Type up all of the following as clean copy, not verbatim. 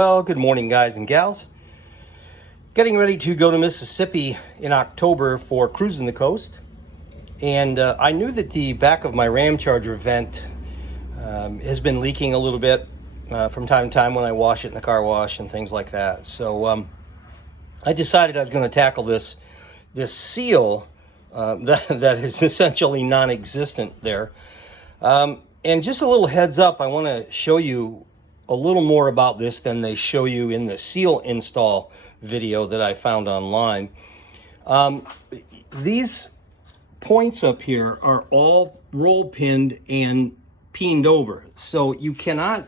Well, good morning, guys and gals. Getting ready to go to Mississippi in October for cruising the coast. And I knew that the back of my Ramcharger vent has been leaking a little bit from time to time when I wash it in the car wash and things like that. So I decided I was going to tackle this seal that is essentially non-existent there. And just a little heads up, I want to show you a little more about this than they show you in the seal install video that I found online. These points up here are all roll pinned and peened over, so you cannot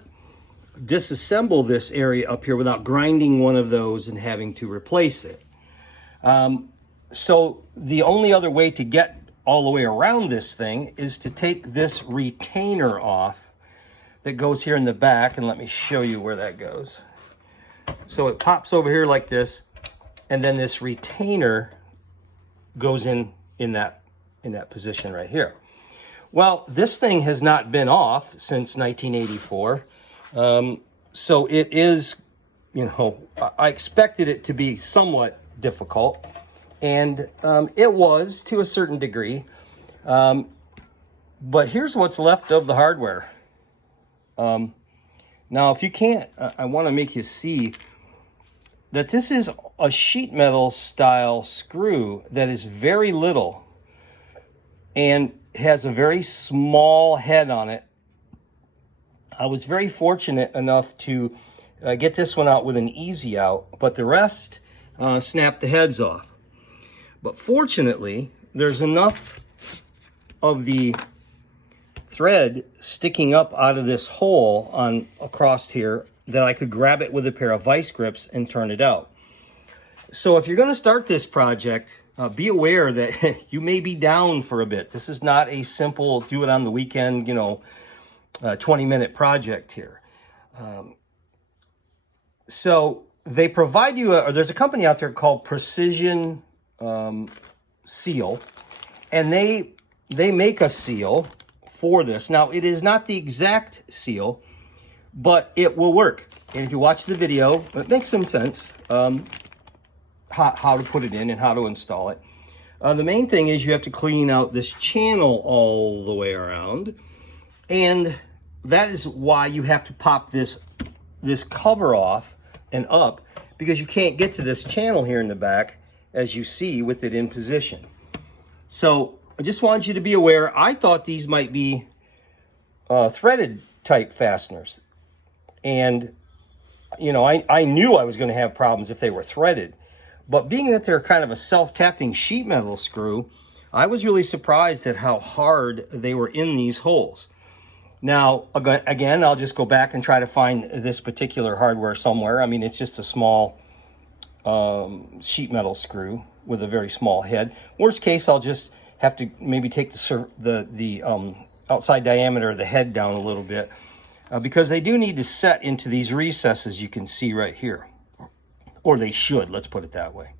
disassemble this area up here without grinding one of those and having to replace it. So the only other way to get all the way around this thing is to take this retainer off that goes here in the back, and let me show you where that goes. So it pops over here like this, and then this retainer goes in that position right here. Well, this thing has not been off since 1984, so it is, I expected it to be somewhat difficult, and it was to a certain degree, but here's what's left of the hardware. Now, if you can't, I want to make you see that this is a sheet metal style screw that is very little and has a very small head on it. I was very fortunate enough to get this one out with an easy out, but the rest snapped the heads off. But fortunately, there's enough of the thread sticking up out of this hole across here that I could grab it with a pair of vice grips and turn it out. So if you're going to start this project, be aware that you may be down for a bit. This is not a simple do it on the weekend, 20-minute project here. So they provide you or there's a company out there called Precision Seal, and they make a seal for this. Now, it is not the exact seal, but it will work. And if you watch the video, it makes some sense how to put it in and how to install it. The main thing is you have to clean out this channel all the way around, and that is why you have to pop this cover off and up, because you can't get to this channel here in the back, as you see, with it in position. So I just wanted you to be aware. I thought these might be threaded type fasteners. And, I knew I was going to have problems if they were threaded. But being that they're kind of a self-tapping sheet metal screw, I was really surprised at how hard they were in these holes. Now, again, I'll just go back and try to find this particular hardware somewhere. I mean, it's just a small sheet metal screw with a very small head. Worst case, I'll just have to maybe take the outside diameter of the head down a little bit, because they do need to set into these recesses you can see right here, or they should, let's put it that way.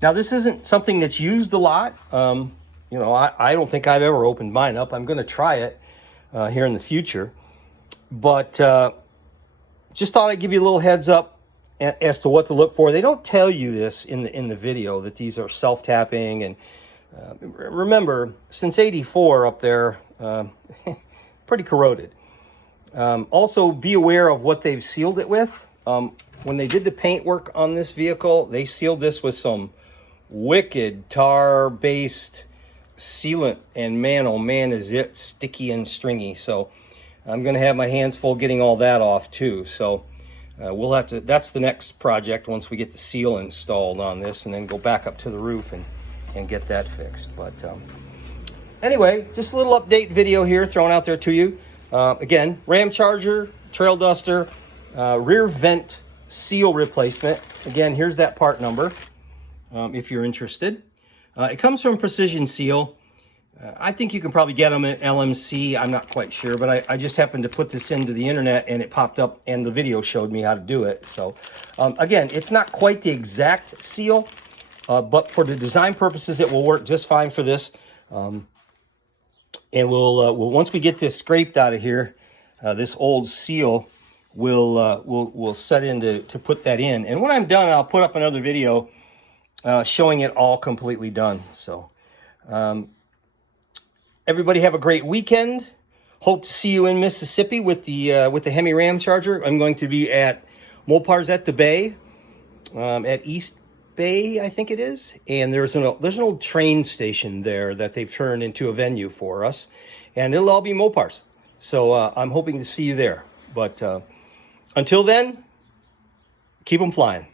Now, this isn't something that's used a lot. I don't think I've ever opened mine up. I'm going to try it here in the future, but just thought I'd give you a little heads up as to what to look for. They don't tell you this in the video, that these are self-tapping. And remember, since '84 up there, pretty corroded. Also, be aware of what they've sealed it with. When they did the paint work on this vehicle, they sealed this with some wicked tar-based sealant, and man, oh man, is it sticky and stringy. So I'm going to have my hands full getting all that off too. So we'll have to, that's the next project once we get the seal installed on this, and then go back up to the roof and get that fixed. But anyway, just a little update video here thrown out there to you. Again, Ramcharger, Trail Duster, rear vent seal replacement. Again, here's that part number if you're interested. It comes from Precision Seal. I think you can probably get them at LMC. I'm not quite sure, but I just happened to put this into the internet and it popped up and the video showed me how to do it. So again, it's not quite the exact seal, but for the design purposes, it will work just fine for this. And we'll once we get this scraped out of here, this old seal, we'll set in to put that in. And when I'm done, I'll put up another video showing it all completely done. So everybody have a great weekend. Hope to see you in Mississippi with the Hemi Ramcharger. I'm going to be at Mopars at the Bay, at East Bay, I think it is. And there's an old train station there that they've turned into a venue for us. And it'll all be Mopars. So I'm hoping to see you there. But until then, keep them flying.